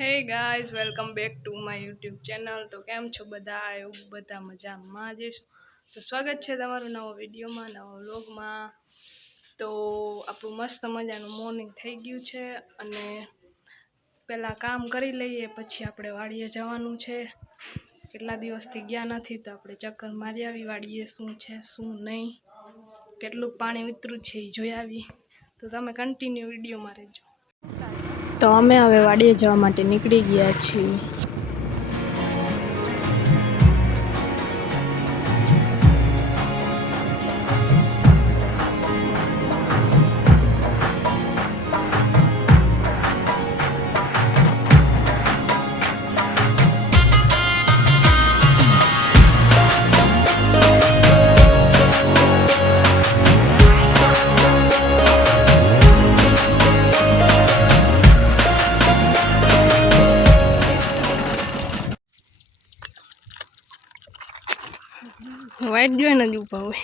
હે guys welcome back to my YouTube channel તો કેમ છો બધા? એવું બધા મજામાં જઈશું તો સ્વાગત છે તમારું નવો વિડીયોમાં, નવો વ્લોગમાં. તો આપણું મસ્ત મજાનું મોર્નિંગ થઈ ગયું છે અને પહેલાં કામ કરી લઈએ, પછી આપણે વાડીએ જવાનું છે. કેટલા દિવસથી ગયા નથી તો આપણે ચક્કર મારી આવી, વાડીએ શું છે, શું નહીં. કેટલું પાણી ઉતરું છે એ જોઈ આવી. તો તમે કન્ટિન્યુ વિડીયોમાં રહેજો. તો અમે હવે વાડીએ જવા માટે નીકળી ગયા છીએ. વાઈટ જોઈને જ ઊભા હોય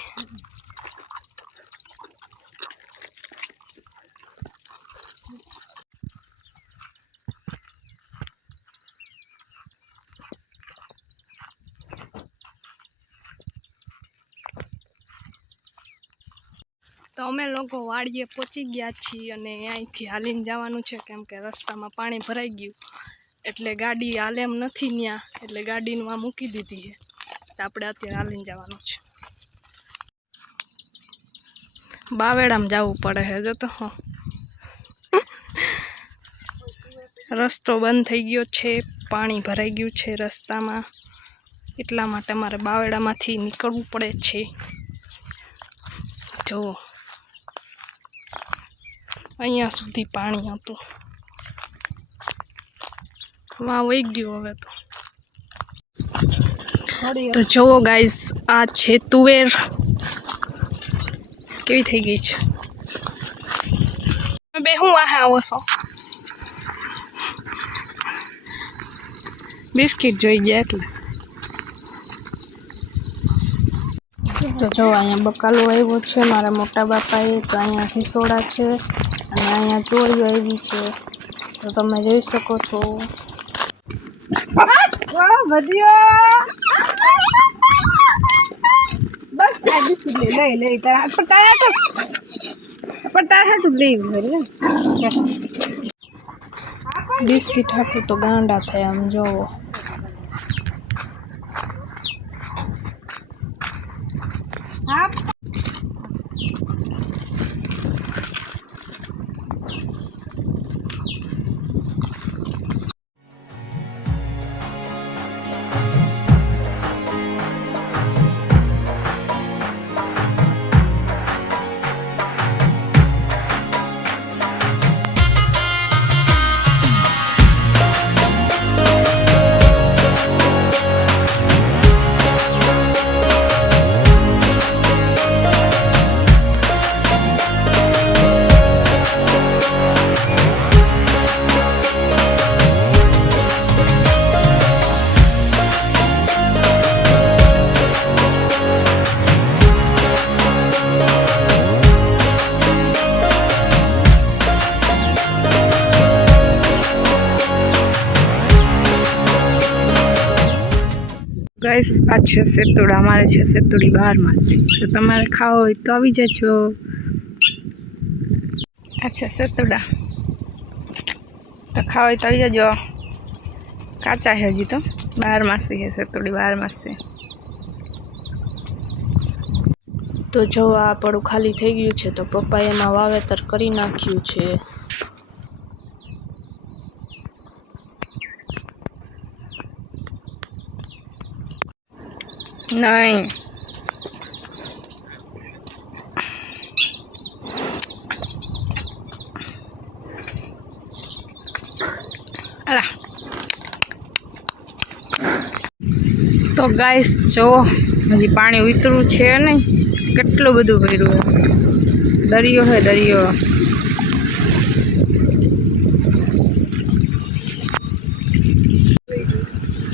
તો અમે લોકો વાડીએ પહોંચી ગયા છીએ અને અહીંથી હાલીને જવાનું છે કેમ કે રસ્તામાં પાણી ભરાઈ ગયું. એટલે ગાડી હાલે એમ નથી ત્યાં એટલે ગાડીનું આ મૂકી દીધી છે. આપણે અત્યારે હાલીને જવાનું છે. બાવેડામાં જવું પડે છે જો તો. રસ્તો બંધ થઈ ગયો છે, પાણી ભરાઈ ગયું છે રસ્તામાં. એટલા માટે મારે બાવેડામાંથી નીકળવું પડે છે. જો. અહીંયા સુધી પાણી હતું. વાવ વહી ગયું હવે તો. તો જુઓ ગાઈસ આ છે તુવેર કેવી થઈ ગઈ છે? બે હું વાહે આવો છો? બિસ્કિટ જોઈ ગયા એટલે. તો જો, અહીંયા બકાલો આવ્યો છે, મારા મોટા બાપાએ તો અહીંયા ખીસોડા છે, અને અહીંયા ચોળીઓ આવી છે. તો તમે જોઈ શકો છો. બસ આ બિસ્કિટ લઈ લઈ લઈ તારા પણ તારા તો પણ તારા હાટું લઈ ભરે બિસ્કિટ હાટું તો ગાંડા થયા આમ જોવો ગાઈસ, આ છે સેતુડા અમારે છે સેતુડી બહારમાં. તો તમારે ખાવો હોય તો આવી જજો. આ છે સેતુડા તો ખાવા હોય તો આવી જજો. કાચા છે હજી તો. બાર માસી છે. સેતુડી તો જો આ પડું ખાલી થઈ ગયું છે, તો પપ્પાએ એમાં વાવેતર કરી નાખ્યું છે. નહીં અલા તો ગાઈસ જો, હજી પાણી ઉતરું છે નહીં. કેટલું બધું ભર્યું. દરિયો હે દરિયો.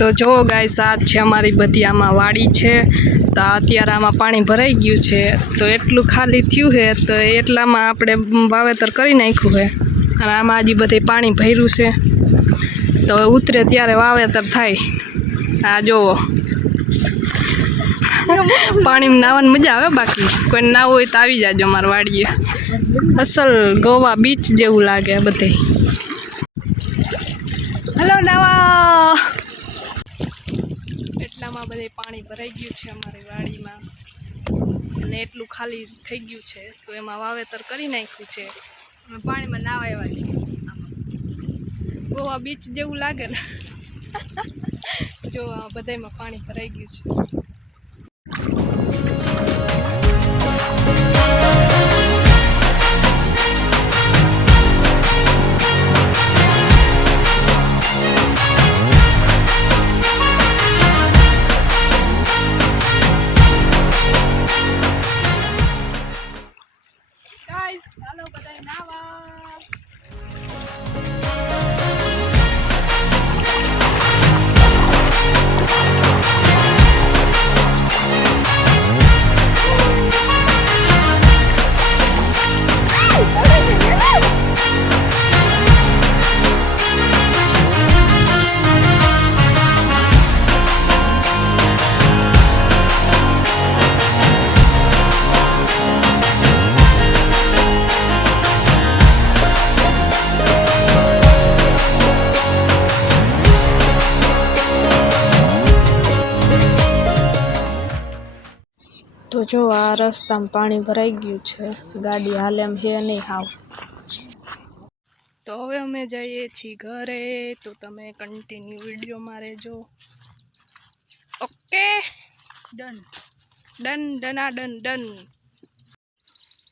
તો જો ગાય સાત છે અમારી બધી આમાં વાડી છે. તો અત્યારે આમાં પાણી ભરાઈ ગયું છે. તો એટલું ખાલી થયું છે, તો એટલામાં આપણે વાવેતર કરી નાખ્યું છે. અને આમાં હજી બધે પાણી ભર્યું છે. તો ઉતરે ત્યારે વાવેતર થાય. આ જોવો. પાણીમાં નાવાની મજા આવે બાકી? કોઈ ના હોય તો આવી જાજો મારા વાડીએ. અસલ ગોવા બીચ જેવું લાગે બધે. હલો, નાવા! એટલામાં બધે પાણી ભરાઈ ગયું છે અમારી વાડીમાં. અને એટલું ખાલી થઈ ગયું છે. તો એમાં વાવેતર કરી નાખ્યું છે. અમે પાણીમાં નાવા આવ્યા છીએ ગોવા બીચ જેવું લાગે ને. જો બધામાં પાણી ભરાઈ ગયું છે. જો આ રસ્તામાં પાણી ભરાઈ ગયું છે ગાડી હાલે એમ હે નહીં હાવ તો હવે અમે જઈએ છીએ ઘરે તો તમે કન્ટિન્યુ વિડીયોમાં રહેજો ઓકે ડન डन डना डन डन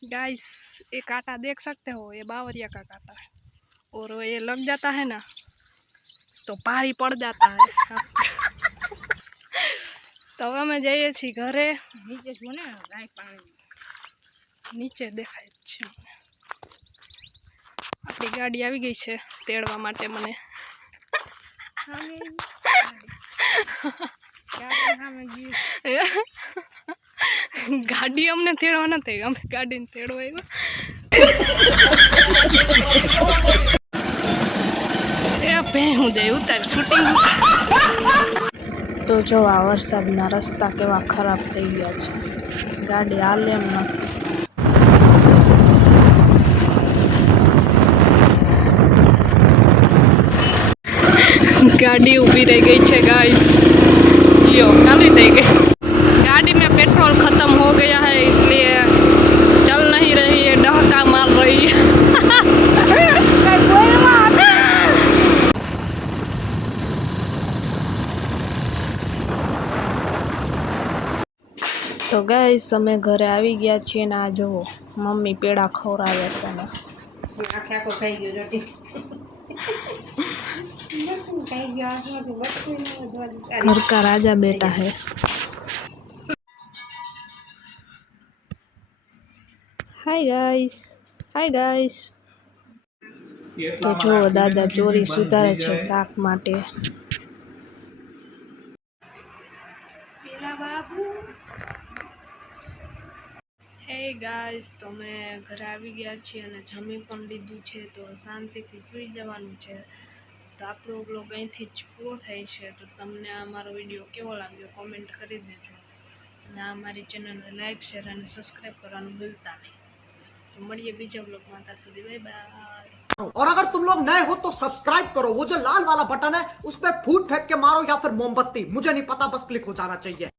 गाइस ये कांटा देख सकते हो ये बावरिया का कांटा है और ये लग जाता है ना तो भारी पड़ जाता है તો હવે અમે જઈએ છીએ ઘરે. નીચે જો ને રાય પાણી નીચે દેખાય છે આપણી ગાડી આવી ગઈ છે તેડવા માટે મને. ગયું ગાડી અમને તેડવા નથી અમે ગાડીને તેડવા આવ્યા. એ ભે હું દે ઉતાર. શૂટિંગ તો જો આ વરસાદના રસ્તા કેવા ખરાબ થઈ ગયા છે. ગાડી હાલે એમ નથી. ગાડી ઊભી રહી ગઈ છે ગાઈસ યો ખાલી થઈ ગાઈસ અમે ઘરે આવી ગયા છીએ ને આ જુઓ મમ્મી પેડા ખવડાવે છે ને આખે આખો ખાઈ ગયો રોટી નતું ખાઈ ગયો આખો વસ્તુ ન વધવા દીધી. घर का राजा बेटा है હાય ગાઈસ હાય ગાઈસ તો જો દાદા ચોરી સુધારે છે શાક માટે ગાઈસ તો અમે ઘરે આવી ગયા છીએ અને જમી પણ લીધું છે તો શાંતિથી સૂઈ જવાનું છે તો આપણો બ્લોગ અહીંથી જ પૂરો થાય છે તો તમને આ મારો વિડીયો કેવો લાગ્યો કોમેન્ટ કરી દેજો અને આ મારી ચેનલને લાઈક શેર અને સબસ્ક્રાઈબ કરવાનું ભૂલતા નહીં તો મળીએ બીજા બ્લોગમાં ત્યાં સુધી બાય બાય और अगर तुम लोग नए हो तो सब्सक्राइब करो वो जो लाल वाला बटन है उस पर फूट फेंक के मारो या फिर मोमबत्ती मुझे नहीं पता बस क्लिक हो जाना चाहिए